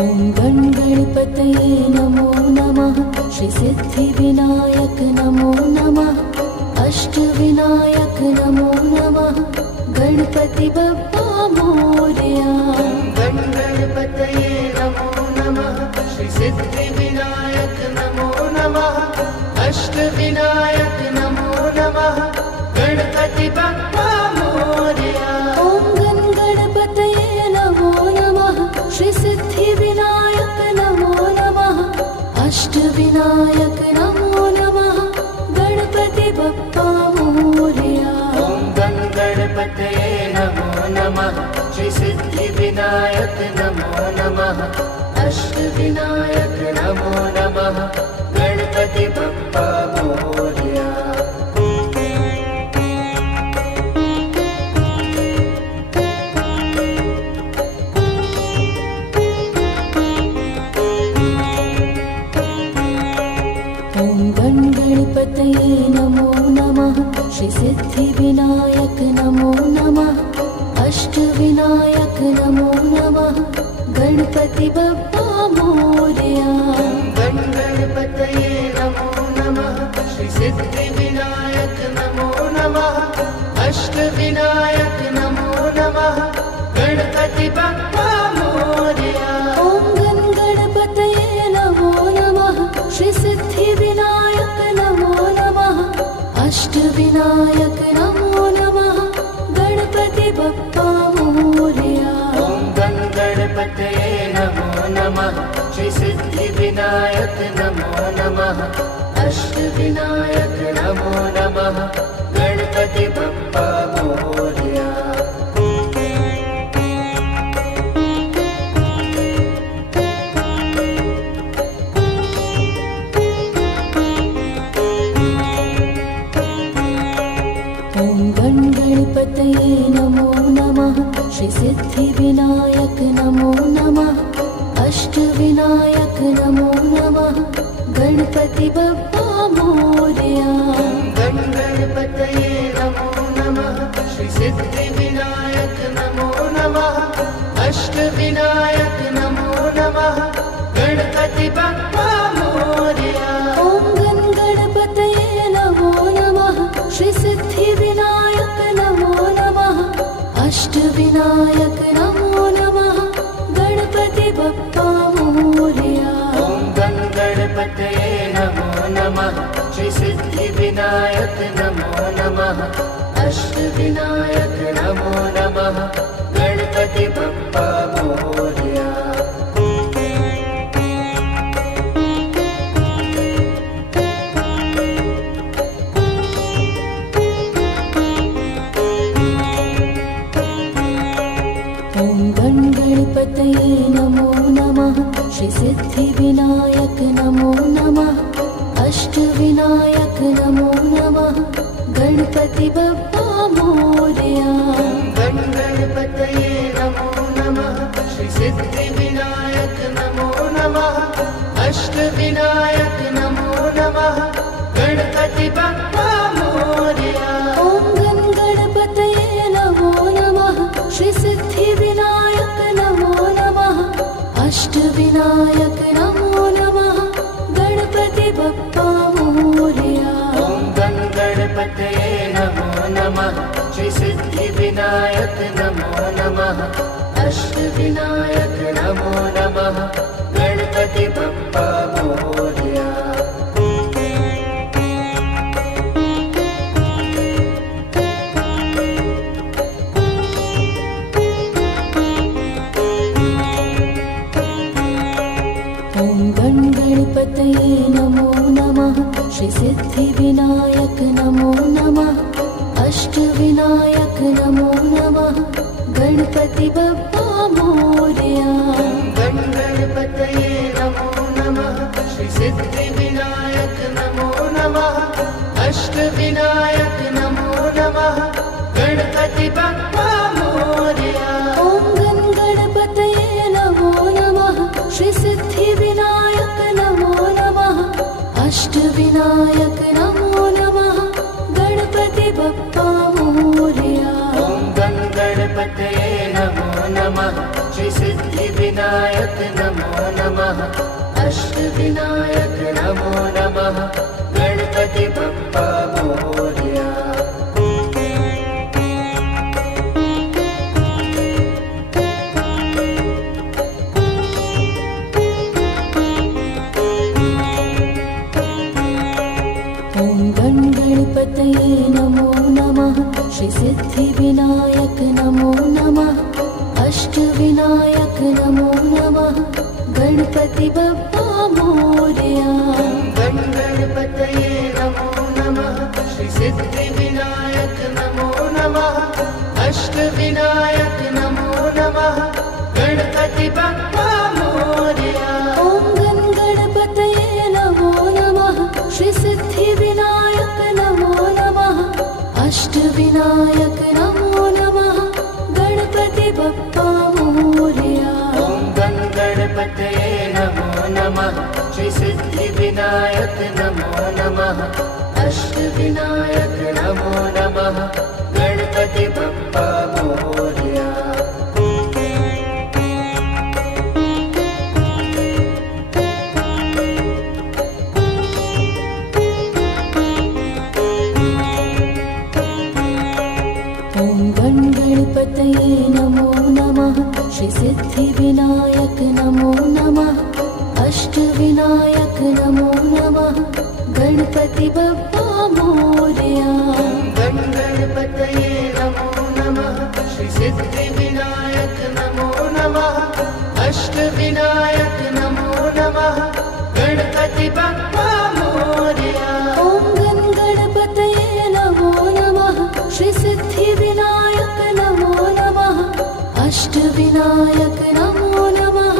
ॐ गण गणपतये नमो नमः। श्री सिद्धिविनायक नमो नमः। अष्टविनायक नमो नमः। गणपति बप्पा मोरया। गण गणपतये नमो नमः। श्री सिद्धिविनायक नमो नमः। अष्टविनायक नमो नमः। गणपति बप्पा मोरया। ॐ गण गणपतये नमो नमः। श्री सिद्धिविनायक नमो नमः। अष्टविनायक नमो नमः। गणपति बप्पा मोरया। ॐ गण गणपतये नमो नमः। श्री सिद्धिविनायक नमो नमः। अष्टविनायक नमो नमः। गणपति बप्पा मोरया। ॐ गण गणपतये नमो नमः। श्री सिद्धिविनायक नमो नमः। अष्टविनायक नमो नमः। गणपति बप्पा मोरया। गण गणपतये नमो नमः। श्री सिद्धिविनायक नमो नमः। अष्टविनायक नमो नमः। गणपति बप्पा मोरया। ॐ गण गणपतये नमो नमः। श्री सिद्धिविनायक नमो नमः। अष्टविनायक नमो नमः। गणपति बप्पा मोरया। ॐ गण गणपतये नमो नमः। श्री सिद्धिविनायक नमो नमः। अष्टविनायक नमो नमः। गणपति बप्पा मोरया। ॐ गण गणपतये नमो नमः। श्री सिद्धिविनायक नमो नमः। अष्टविनायक नमो नमः। गणपति बप्पा मोरया। गण गणपतये नमो नमः। श्री सिद्धिविनायक नमो नमः। अष्टविनायक नमो नमः। गणपति बप्पा मोरया। ॐ गण गणपतये नमो नमः। श्री सिद्धिविनायक नमो नमः। अष्टविनायक नमो नमः। गणपति बप्पा मोरया। ॐ गण गणपतये नमो नमः। श्री सिद्धिविनायक नमो नमः। अष्टविनायक नमो नमः। गणपति बप्पा मोरया। ॐ गण गणपतये नमो नमः। श्री सिद्धिविनायक नमो नमः। अष्टविनायक नमो नमः। गणपति बप्पा मोरया। गण गणपतये नमो नमः। श्री सिद्धिविनायक नमो नमः। अष्टविनायक नमो नमः। गणपति बप्पा मोरया। ॐ गण गणपतये नमो नमः। श्री सिद्धिविनायक नमो नमः। अष्टविनायक नमो नमः। गणपति बप्पा मोरया। ॐ गण गणपतये नमो नमः। श्री सिद्धिविनायक नमो नमः। अष्टविनायक नमो नमः। गणपति बप्पा मोरया। ॐ गण गणपतये नमो नमः। श्री सिद्धिविनायक नमो नमः। अष्टविनायक नमो नमः। गणपति बप्पा मोरया। गण गणपतये नमो नमः। श्री सिद्धिविनायक नमो नमः। अष्टविनायक नमो नमः। गणपति बप्पा मोरया। ॐ गण गणपतये नमो नमः। श्री सिद्धिविनायक नमो नमः। अष्टविनायक नमो नमः। गणपति बप्पा मोरया। ॐ गण गणपतये नमो नमः। श्री सिद्धि सिद्धिविनायक नमो नमः अष्टविनायक नमो नमः गणपति बप्पा मोरया। ॐ गणपतये नमो नमः श्री सिद्धिविनायक नमो नमः अष्टविनायक नमो नमः गणपति बप्पा मोरया। गणपतये नमो नमः श्री सिद्धिविनायक नमो नमः अष्टविनायक नमो नमः गणपति बप्पा मोरया। ॐ गणपतये नमो नमः श्री सिद्धिविनायक नमो नमः अष्टविनायक नमो नमः गणपति बप्पा मोरया। ॐ गणपतये नमो नमः श्री सिद्धिविनायक नमो नमः अष्टविनायक नमो नमः गणपति बप्पा मोरया। ॐ गणपतये नमो नमः श्री सिद्धिविनायक नमो नमः अष्टविनायक नमो नमः गणपति बप्पा मोरया। गणपतये नमो नमः श्री सिद्धिविनायक नमो नमः अष्टविनायक नमो नमः गणपति बप्पा मोरया। ॐ गणपतये नमो नमः श्री सिद्धिविनायक नमो नमः अष्टविनायक नमो नमः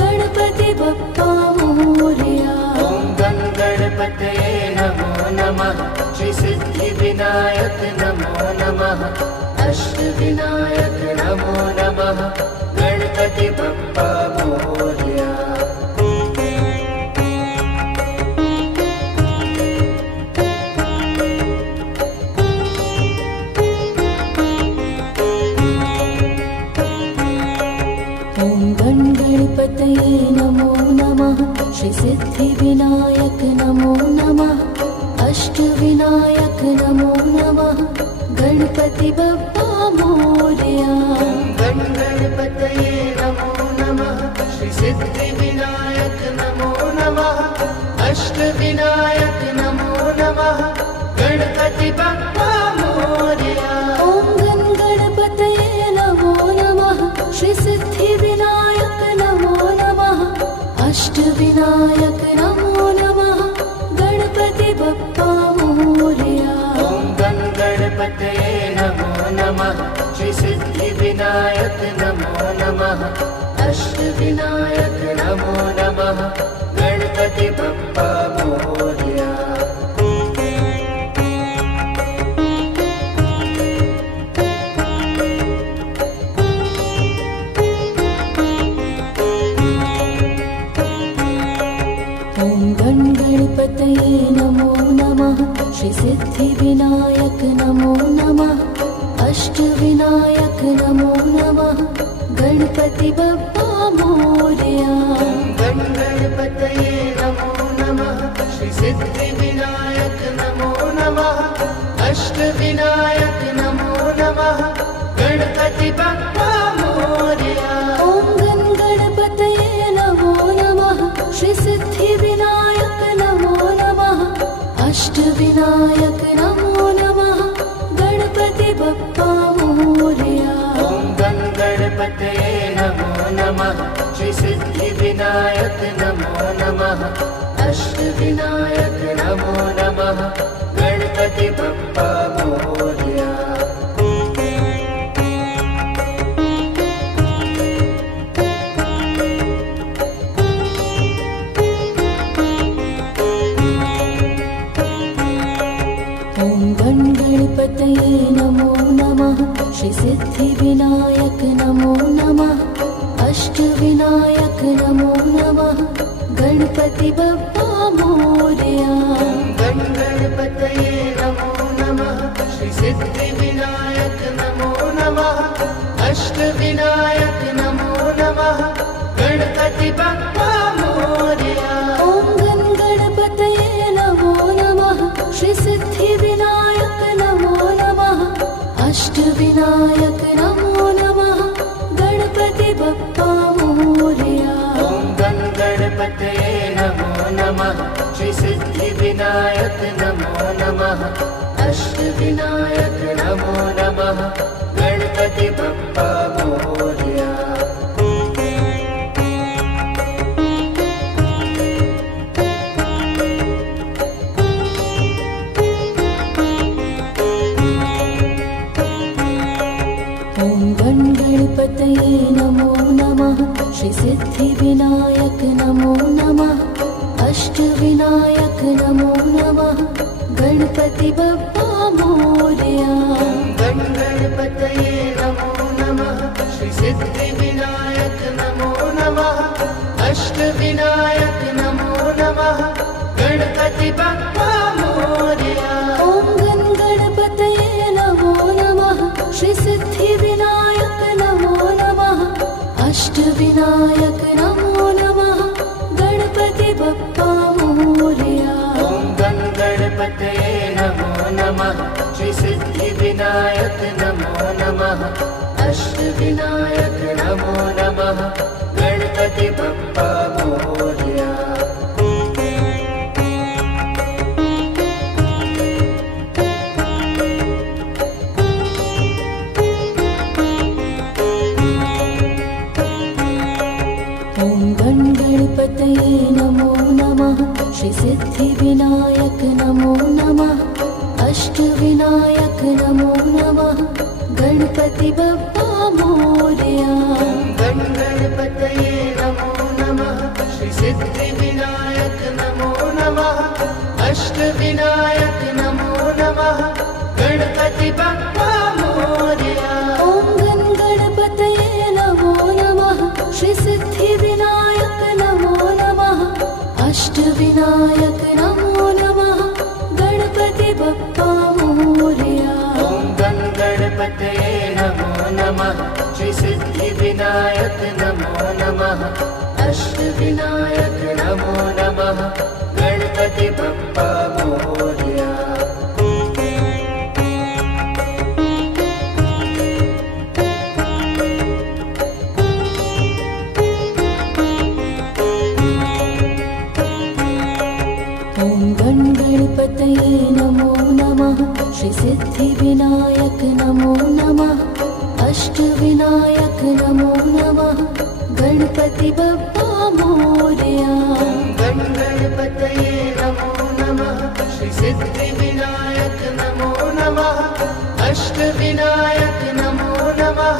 गणपति बप्पा मोरया। ॐ गणपतये नमो नमः श्री सिद्धिविनायक नमो नमः अष्टविनायक नमो नमः गणपति बप्पा मोरया। ॐ गणपतये नमो नमः श्री सिद्धिविनायक नमो नमः अष्टविनायक नमो नमः गणपति बप्पा मोरया। गणपतये नमो नमः श्री सिद्धिविनायक नमो नमः अष्टविनायक नमो नमः गणपति बप्पा मोरया। ॐ गणपतये नमो नमः श्री सिद्धिविनायक नमो नमः अष्टविनायक नमो नमः गणपति बप्पा मोरया। ॐ गणपतये नमो नमः श्री सिद्धिविनायक नमो नमः अष्टविनायक नमो नमः गणपति बप्पा मोरया। ॐ गणपतये नमो नमः श्री सिद्धिविनायक नमो नमः अष्टविनायक नमो नमः गणपति बप्पा मोरया। गणपतये नमो नमः श्री सिद्धिविनायक नमो नमः अष्टविनायक नमो नमः गणपति बप्पा मोरया। ॐ गणपतये नमो नमः श्री सिद्धिविनायक नमो नमः अष्टविनायक नमो नमः गणपति बप्पा मोरया। ॐ गणपतये नमो नमः श्री सिद्धिविनायक नमो नमः अष्टविनायक नमो नमः गणपति बप्पा मोरया। ॐ गणपतये नमो नमः श्री सिद्धिविनायक नमो नमः अष्टविनायक नमो नमः गणपति बप्पा मोरया। गणपतये नमो नमः श्री सिद्धिविनायक नमो नमः अष्टविनायक नमो नमः सिद्धिविनायक नमो नमः अष्टविनायक नमो नमः गणपति बप्पा मोरया। ॐ गणपतये नमो नमः श्री सिद्धिविनायक नमो नमः अष्टविनायक नमो नमः गणपति बप्पा मोरया। गणपतये नमो नमः श्री सिद्धिविनायक नमो नमः अष्टविनायक नमो नमः गणपति बप्पा मोरया। ॐ गणपतये नमो नमः श्री सिद्धिविनायक नमो नमः अष्टविनायक नमो नमः गणपति बप्पा मोरया। ॐ गणपतये नमो नमः श्री सिद्धिविनायक नमो नमः अष्टविनायक नमो नमः गणपति बप्पा मोरया। ॐ गणपतये नमो नमः श्री सिद्धिविनायक नमो नमः अष्टविनायक नमो नमः गणपति बप्पा मोरया। गणपतये नमो नमः श्री सिद्धिविनायक नमो नमः अष्टविनायक नमो नमः गणपति बप्पा मोरया। ॐ गणपतये नमो नमः श्री सिद्धिविनायक नमो नमः अष्टविनायक नमो नमः गणपति बप्पा मोरया। ॐ गणपतये नमो नमः श्री सिद्धिविनायक नमो नमः अष्टविनायक नमो नमः गणपति बप्पा मोरया। ॐ गणपतये नमो नमः श्री सिद्धिविनायक नमो नमः अष्टविनायक नमो नमः गणपति बप्पा मोरया। गणपतये नमो नमः श्री सिद्धिविनायक नमो नमः अष्टविनायक नमो नमः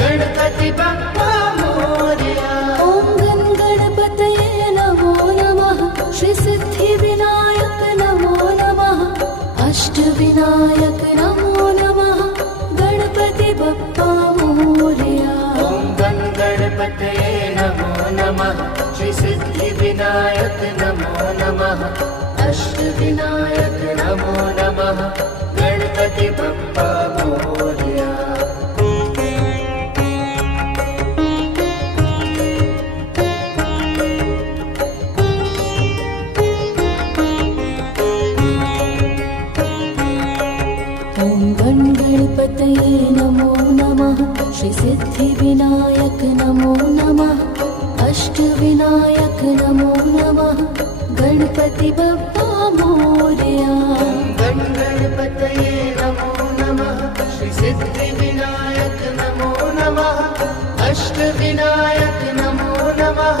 गणपति बप्पा मोरया। ॐ गणपतये नमो नमः श्री सिद्धिविनायक नमो नमः अष्टविनायक नमो नमः गणपति बप्पा मोरया। ॐ गणपतये नमो नमः श्री सिद्धिविनायक नमो नमः अष्टविनायक नमो नमः गणपति बप्पा मोरया। ॐ गणपतये नमो नमः श्री सिद्धिविनायक नमो नमः अष्टविनायक नमो नमः गणपति बप्पा मोरया। गणपतये नमो नमः श्री सिद्धिविनायक नमो नमः अष्टविनायक नमो नमः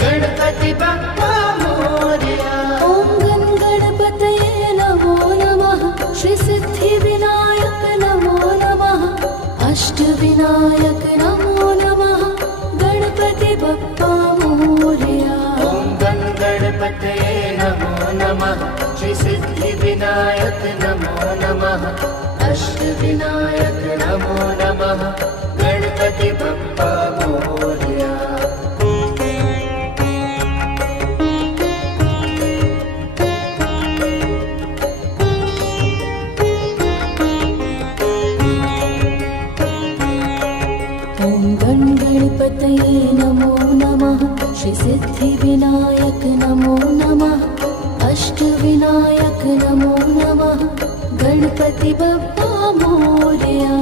गणपति बप्पा मोरया। ॐ गणपतये नमो नमः श्री सिद्धिविनायक नमो नमः अष्टविनायक नमो नमः गणपति बप्पा मोरया। ॐ गणपतये नमो नमः श्री सिद्धिविनायक नमो नमः अष्टविनायक नमो नमः गणपति बप्पा मोरया। ॐ गणपतये नमो नमः श्री सिद्धिविनायक नमो नमः अष्टविनायक नमो नमः गणपति बप्पा मोरया।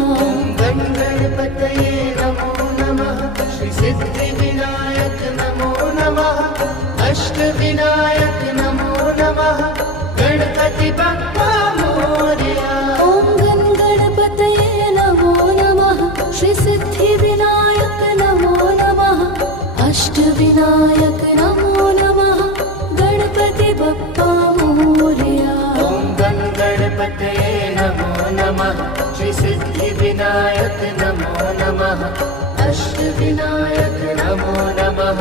गणपतये नमो नमः श्री सिद्धिविनायक नमो नमः अष्टविनायक नमो नमः गणपति बप्पा मोरया। ॐ गं गणपतये नमो नमः। श्री सिद्धिविनायक नमो नमः। अष्टविनायक नमो नमः। गणपति बप्पा मोरया। ॐ गं गणपतये नमो नमः। श्री सिद्धिविनायक नमो नमः। अष्टविनायक नमो नमः।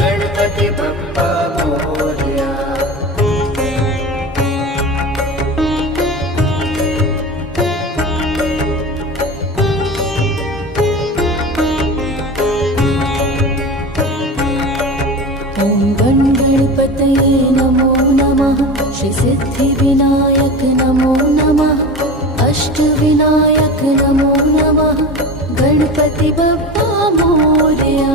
गणपति बप्पा मोरया। ॐ गं गणपतये नमो नमः। श्री सिद्धिविनायक नमो नमः। अष्टविनायक नमो नमः। गणपति बप्पा मोरया।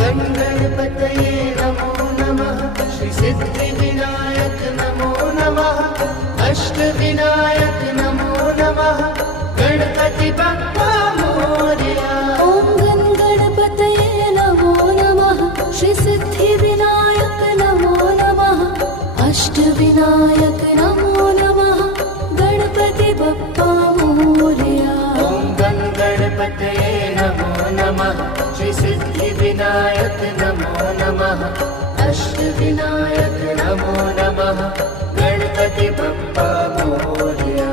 गं गणपतये नमो नमः। श्री सिद्धिविनायक नमो नमः। अष्टविनायक नमो नमः। गणपति बप्पा मोरया। ॐ गं गणपतये नमो नमः। श्री सिद्धिविनायक नमो नमः। अष्टविनायक नमो नमः। गणपति बप्पा मोरया। ॐ गं गणपतये नमो नमः। श्री सिद्धिविनायक नमो नमः। अष्टविनायक नमो नमः। गणपति बप्पा मोरया।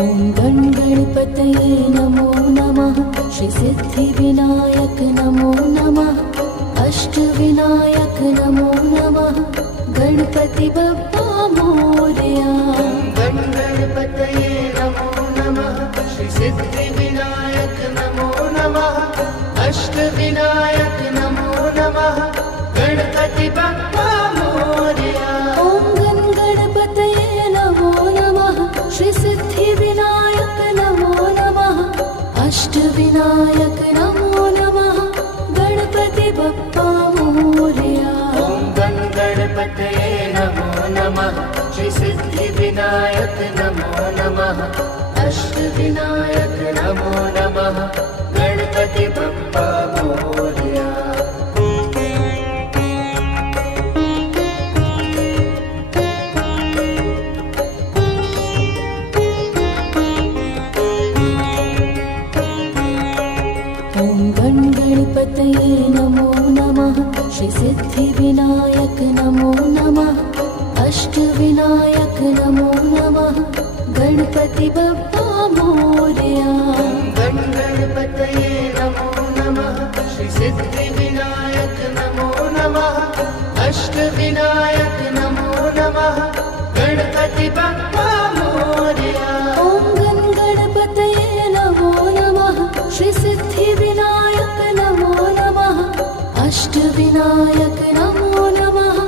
ॐ गं गणपतये नमो नमः। श्री सिद्धिविनायक नमो नमः। अष्टविनायक नमो नमः। गणपति बप्पा मोरया। गं गणपतये नमो नमः। श्री सिद्धिविनायक नमो नमः। अष्टविनायक नमो नमः। गणपति बप्पा मोरया। ॐ गं गणपतये नमो नमः। श्री सिद्धिविनायक नमो नमः। अष्टविनायक नमो नमः। गणपति बप्पा मोरया। ॐ गं गणपतये नमो नमः। श्री सिद्धिविनायक नमो नमः। अष्टविनायक नमो नमः। गणपति बप्पा मोरया। ॐ गं गणपतये नमो नमः। श्री सिद्धिविनायक नमो नमः। अष्टविनायक नमो नमः। गणपति बप्पा मोरया। गं गणपतये नमो नमः। श्री सिद्धिविनायक नमो नमः। अष्टविनायक नमो नमः। गणपति बप्पा मोरया। ॐ गं गणपतये नमो नमः। श्री सिद्धिविनायक नमो नमः। अष्टविनायक नमो नमः।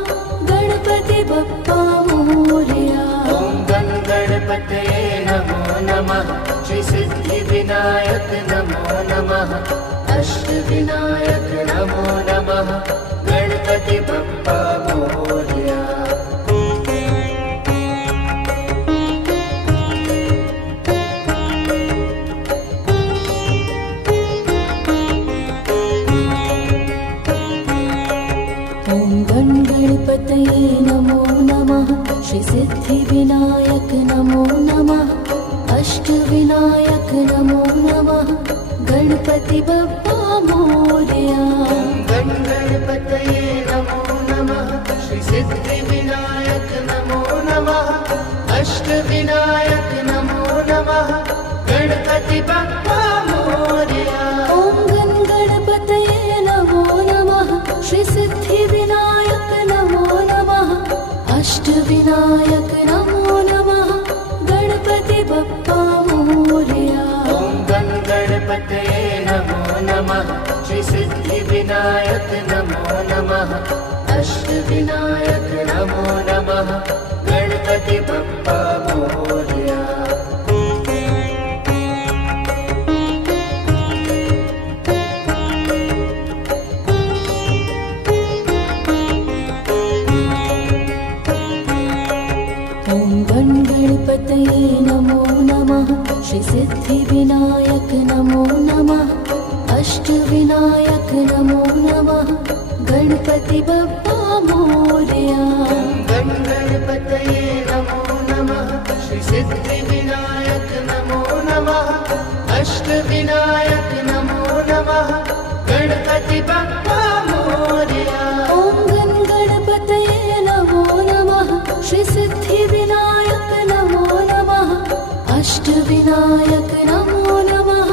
गणपति बप्पा मोरया। ॐ गं गणपतये नमो नमः। श्री सिद्धिविनायक नमो नमः। अष्टविनायक नमो नमः। गणपति बप्पा मोरया। ॐ गं गणपतये नमो नमः। श्री सिद्धिविनायक नमो नमः। अष्टविनायक नमो नमः। गणपति बप्पा मोरया। गं गणपतये नमो नमः। श्री सिद्धिविनायक नमो नमः। अष्टविनायक नमो नमः। गणपति बप्पा मोरया। ॐ गं गणपतये नमो नमः। श्री सिद्धिविनायक नमो नमः। अष्टविनायक नमो नमः। गणपति बप्पा मोरया। ॐ गं गणपतये नमो नमः। श्री सिद्धिविनायक नमो नमः। अष्टविनायक नमो नमः। गणपति बप्पा मोरया। ॐ गं गणपतये नमो नमः। श्री श्रीसिद्धिविनायक नमो नमः अष्टविनायक नमो नमः गणपति बप्पा मोरया। गण गणपतये नमो नमः श्री सिद्धिविनायक नमो नमः अष्टविनायक नमो नमः गणपति बप्पा मोरया। ॐ गण गणपतये नमो नमः श्रीसिद्धिविनायक नमो नमः अष्टविनायक नमो नमः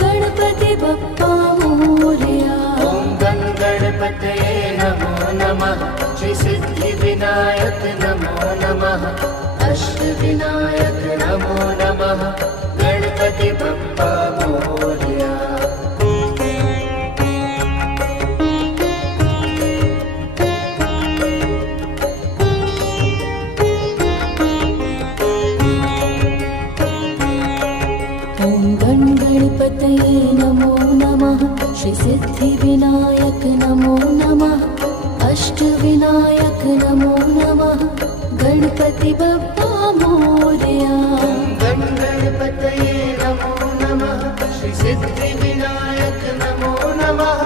गणपति बप्पा मोरया। ॐ गण गणपतये नमो नमः श्री सिद्धिविनायक नमो नमः अष्टविनायक नमो नमः गणपति बप्पा मोरया। ॐ गण गणपतये नमो नमः श्रीसिद्धिविनायक नमो नमः अष्टविनायक नमो नमः गणपति बप्पा मोरया। गण गणपतये नमो नमः श्री सिद्धिविनायक नमो नमः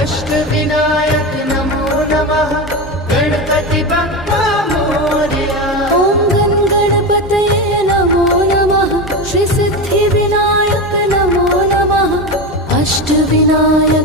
अष्टविनायक नमो नमः गणपति बप्पा मोरया। ॐ गण गणपतये नमो नमः श्रीसिद्धिविनायक नमो नमः अष्टविनायक